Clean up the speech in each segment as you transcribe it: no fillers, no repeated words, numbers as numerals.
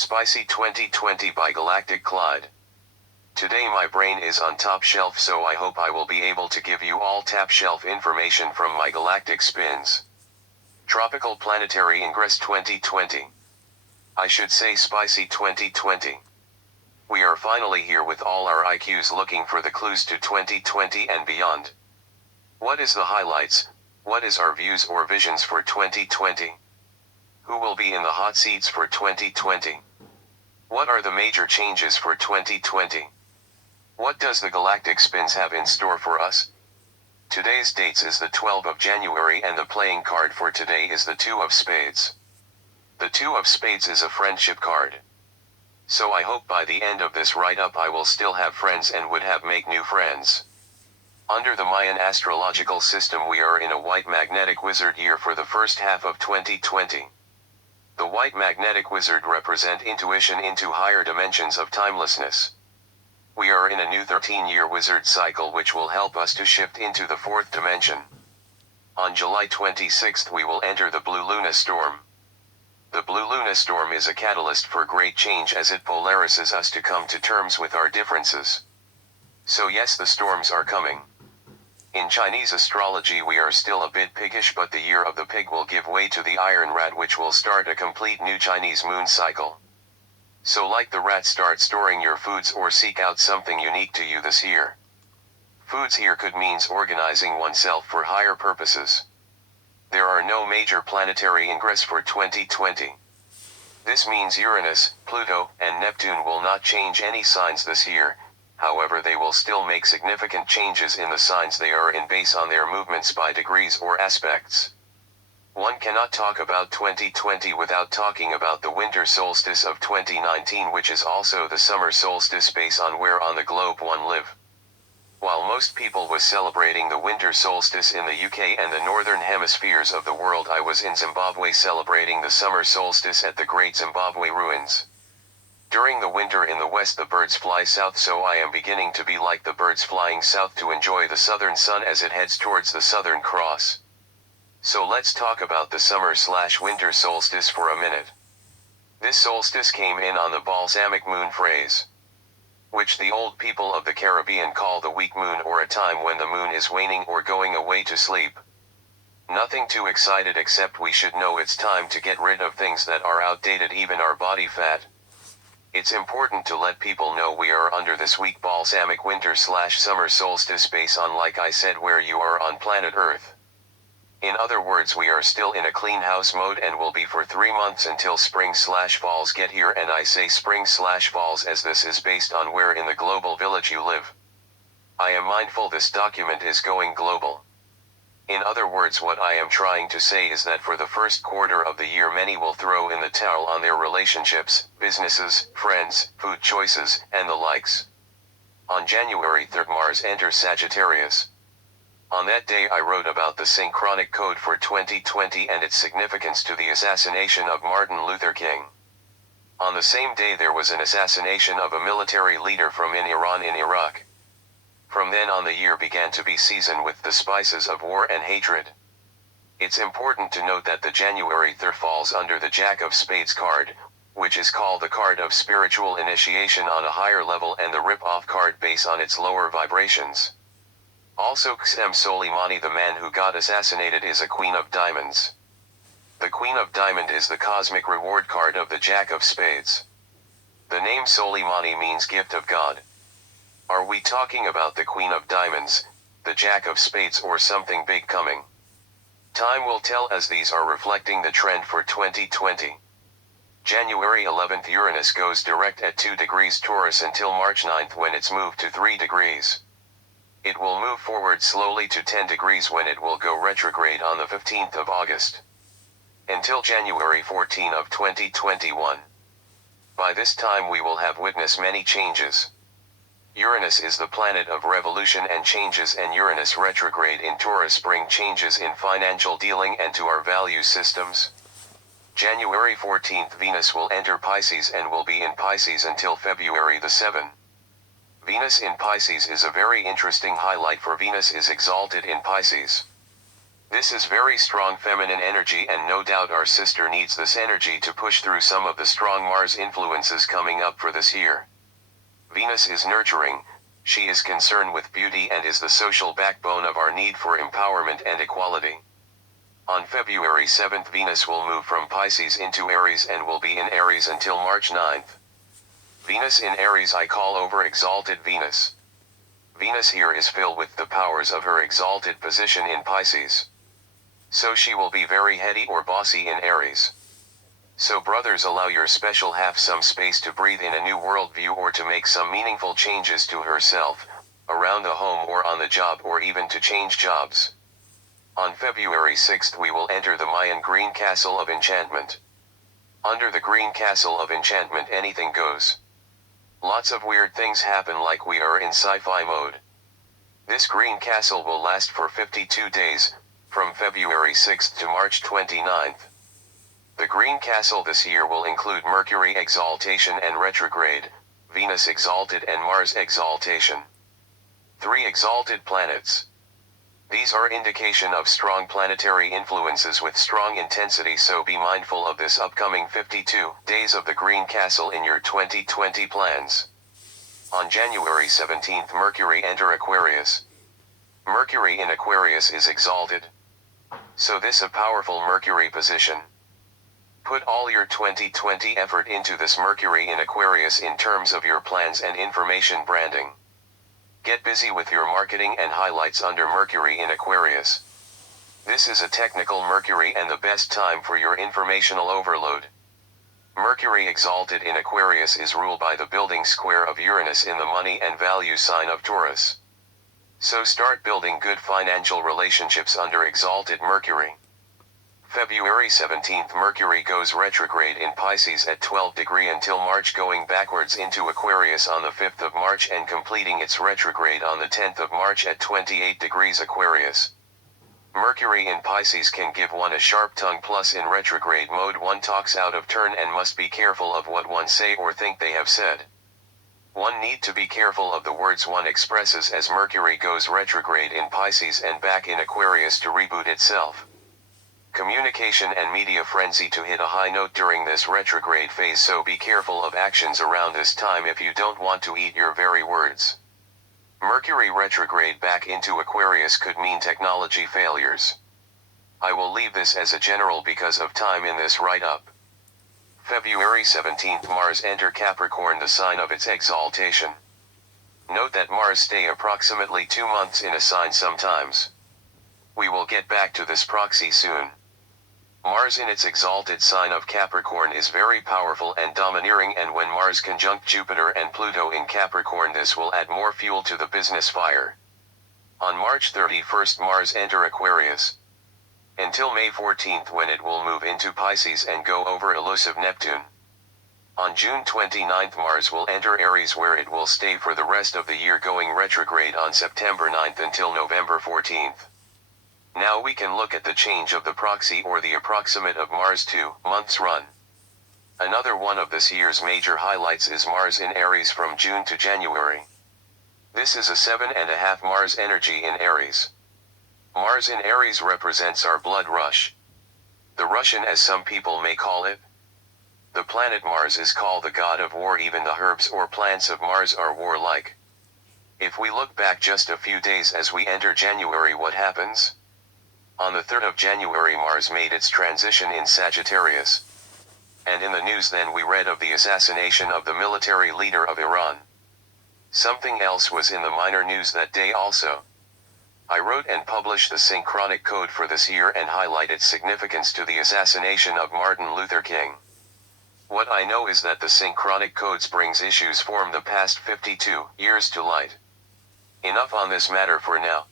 Spicy 2020 by Galactic Clyde. Today my brain is on top shelf, so I hope I will be able to give you all top shelf information from my galactic spins. Tropical Planetary Ingress 2020. I should say Spicy 2020. We are finally here with all our IQs looking for the clues to 2020 and beyond. What is the highlights? What is our views or visions for 2020? Who will be in the hot seats for 2020? What are the major changes for 2020? What does the Galactic Spins have in store for us? Today's dates is the 12th of January and the playing card for today is the Two of Spades. The Two of Spades is a friendship card. So I hope by the end of this write-up I will still have friends and would have make new friends. Under the Mayan astrological system we are in a white magnetic wizard year for the first half of 2020. The white magnetic wizard represent intuition into higher dimensions of timelessness. We are in a new 13-year wizard cycle which will help us to shift into the fourth dimension. On July 26th we will enter the Blue Luna Storm. The Blue Luna Storm is a catalyst for great change as it polarizes us to come to terms with our differences. So yes, the storms are coming. In Chinese astrology we are still a bit piggish, but the year of the pig will give way to the iron rat, which will start a complete new Chinese moon cycle. So like the rat, start storing your foods or seek out something unique to you this year. Foods here could means organizing oneself for higher purposes. There are no major planetary ingress for 2020. This means Uranus, Pluto, and Neptune will not change any signs this year. However, they will still make significant changes in the signs they are in based on their movements by degrees or aspects. One cannot talk about 2020 without talking about the winter solstice of 2019, which is also the summer solstice based on where on the globe one live. While most people was celebrating the winter solstice in the UK and the northern hemispheres of the world, I was in Zimbabwe celebrating the summer solstice at the Great Zimbabwe Ruins. During the winter in the west the birds fly south, so I am beginning to be like the birds flying south to enjoy the southern sun as it heads towards the Southern Cross. So let's talk about the summer/winter solstice for a minute. This solstice came in on the balsamic moon phase, which the old people of the Caribbean call the weak moon, or a time when the moon is waning or going away to sleep. Nothing too excited, except we should know it's time to get rid of things that are outdated, even our body fat. It's important to let people know we are under this weak balsamic winter/summer solstice based on, like I said, where you are on planet Earth. In other words, we are still in a clean house mode and will be for 3 months until spring/falls get here, and I say spring/falls as this is based on where in the global village you live. I am mindful this document is going global. In other words, what I am trying to say is that for the first quarter of the year many will throw in the towel on their relationships, businesses, friends, food choices, and the likes. On January 3rd Mars enters Sagittarius. On that day I wrote about the synchronic code for 2020 and its significance to the assassination of Martin Luther King. On the same day there was an assassination of a military leader from Iran in Iraq. From then on the year began to be seasoned with the spices of war and hatred. It's important to note that the January 3rd falls under the Jack of Spades card, which is called the card of spiritual initiation on a higher level, and the rip-off card based on its lower vibrations. Also, Qsem Soleimani, the man who got assassinated, is a Queen of Diamonds. The Queen of Diamond is the cosmic reward card of the Jack of Spades. The name Soleimani means gift of God. Are we talking about the Queen of Diamonds, the Jack of Spades, or something big coming? Time will tell, as these are reflecting the trend for 2020. January 11th Uranus goes direct at 2 degrees Taurus until March 9th when it's moved to 3 degrees. It will move forward slowly to 10 degrees when it will go retrograde on the 15th of August. Until January 14 of 2021. By this time we will have witnessed many changes. Uranus is the planet of revolution and changes, and Uranus retrograde in Taurus bring changes in financial dealing and to our value systems. January 14th Venus will enter Pisces and will be in Pisces until February the 7th. Venus in Pisces is a very interesting highlight, for Venus is exalted in Pisces. This is very strong feminine energy, and no doubt our sister needs this energy to push through some of the strong Mars influences coming up for this year. Venus is nurturing, she is concerned with beauty and is the social backbone of our need for empowerment and equality. On February 7th, Venus will move from Pisces into Aries and will be in Aries until March 9th. Venus in Aries I call over exalted Venus. Venus here is filled with the powers of her exalted position in Pisces. So she will be very heady or bossy in Aries. So brothers, allow your special half some space to breathe in a new worldview or to make some meaningful changes to herself, around the home or on the job, or even to change jobs. On February 6th we will enter the Mayan Green Castle of Enchantment. Under the Green Castle of Enchantment anything goes. Lots of weird things happen like we are in sci-fi mode. This Green Castle will last for 52 days, from February 6th to March 29th. The Green Castle this year will include Mercury exaltation and retrograde, Venus exalted and Mars exaltation. 3 exalted planets. These are indication of strong planetary influences with strong intensity, so be mindful of this upcoming 52 days of the Green Castle in your 2020 plans. On January 17th Mercury enter Aquarius. Mercury in Aquarius is exalted. So this a powerful Mercury position. Put all your 2020 effort into this Mercury in Aquarius in terms of your plans and information branding. Get busy with your marketing and highlights under Mercury in Aquarius. This is a technical Mercury and the best time for your informational overload. Mercury exalted in Aquarius is ruled by the building square of Uranus in the money and value sign of Taurus. So start building good financial relationships under exalted Mercury. February 17th Mercury goes retrograde in Pisces at 12 degrees until March, going backwards into Aquarius on the 5th of March and completing its retrograde on the 10th of March at 28 degrees Aquarius. Mercury in Pisces can give one a sharp tongue, plus in retrograde mode one talks out of turn and must be careful of what one say or think they have said. One need to be careful of the words one expresses as Mercury goes retrograde in Pisces and back in Aquarius to reboot itself. Communication and media frenzy to hit a high note during this retrograde phase, so be careful of actions around this time if you don't want to eat your very words. Mercury retrograde back into Aquarius could mean technology failures. I will leave this as a general because of time in this write-up. February 17th Mars enter Capricorn, the sign of its exaltation. Note that Mars stay approximately 2 months in a sign sometimes. We will get back to this proxy soon. Mars in its exalted sign of Capricorn is very powerful and domineering, and when Mars conjunct Jupiter and Pluto in Capricorn, this will add more fuel to the business fire. On March 31st Mars enter Aquarius. Until May 14th when it will move into Pisces and go over elusive Neptune. On June 29th Mars will enter Aries, where it will stay for the rest of the year, going retrograde on September 9th until November 14th. Now we can look at the change of the proxy or the approximate of Mars 2 months run. Another one of this year's major highlights is Mars in Aries from June to January. This is a 7.5 Mars energy in Aries. Mars in Aries represents our blood rush. The Russian, as some people may call it. The planet Mars is called the god of war. Even the herbs or plants of Mars are warlike. If we look back just a few days as we enter January, what happens? On the 3rd of January Mars made its transition in Sagittarius. And in the news then we read of the assassination of the military leader of Iran. Something else was in the minor news that day also. I wrote and published the synchronic code for this year and highlight its significance to the assassination of Martin Luther King. What I know is that the synchronic codes brings issues from the past 52 years to light. Enough on this matter for now.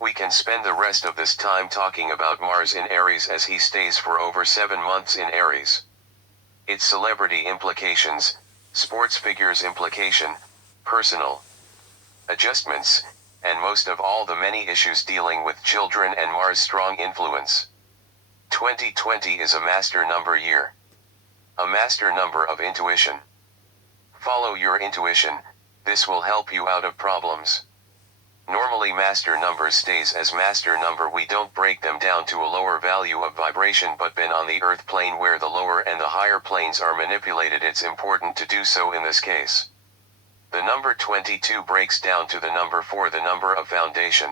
We can spend the rest of this time talking about Mars in Aries, as he stays for over 7 months in Aries. Its celebrity implications, sports figures implication, personal adjustments, and most of all the many issues dealing with children and Mars' strong influence. 2020 is a master number year. A master number of intuition. Follow your intuition, this will help you out of problems. Normally master number stays as master number, we don't break them down to a lower value of vibration but been on the earth plane where the lower and the higher planes are manipulated. It's important to do so in this case. The number 22 breaks down to the number 4, the number of foundation.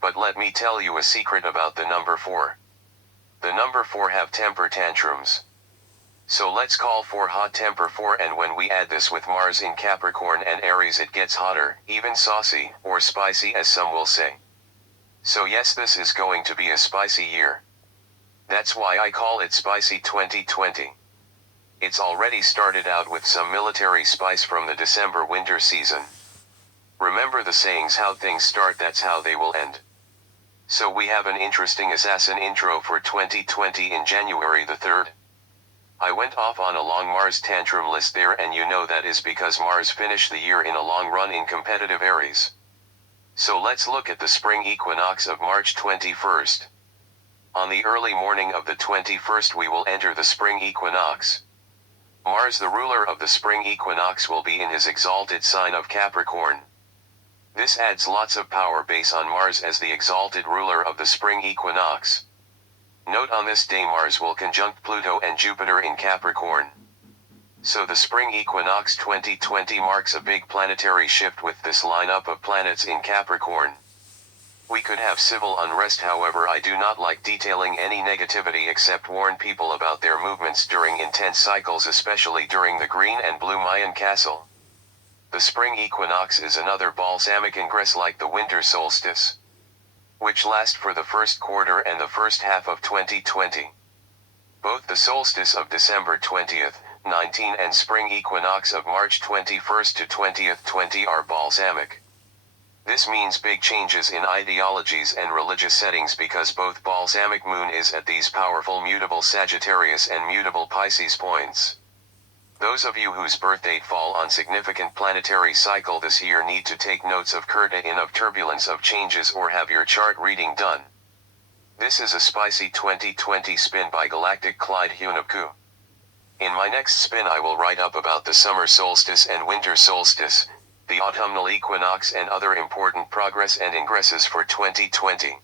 But let me tell you a secret about the number 4. The number 4 have temper tantrums. So let's call 4 hot temper 4, and when we add this with Mars in Capricorn and Aries, it gets hotter, even saucy, or spicy as some will say. So yes, this is going to be a spicy year. That's why I call it Spicy 2020. It's already started out with some military spice from the December winter season. Remember the sayings, how things start, that's how they will end. So we have an interesting assassin intro for 2020 in January the 3rd. I went off on a long Mars tantrum list there, and you know that is because Mars finished the year in a long run in competitive Aries. So let's look at the spring equinox of March 21st. On the early morning of the 21st we will enter the spring equinox. Mars, the ruler of the spring equinox, will be in his exalted sign of Capricorn. This adds lots of power base on Mars as the exalted ruler of the spring equinox. Note, on this day Mars will conjunct Pluto and Jupiter in Capricorn. So the spring equinox 2020 marks a big planetary shift with this lineup of planets in Capricorn. We could have civil unrest, however I do not like detailing any negativity except warn people about their movements during intense cycles, especially during the green and blue Mayan castle. The spring equinox is another balsamic ingress like the winter solstice, which last for the first quarter and the first half of 2020. Both the solstice of December 20th, 19 and spring equinox of March 21st to 20th, 20 are balsamic. This means big changes in ideologies and religious settings because both balsamic moon is at these powerful mutable Sagittarius and mutable Pisces points. Those of you whose birth date fall on significant planetary cycle this year need to take notes of curtain of turbulence of changes or have your chart reading done. This is a spicy 2020 spin by Galactic Clyde Hunabku. In my next spin I will write up about the summer solstice and winter solstice, the autumnal equinox and other important progress and ingresses for 2020.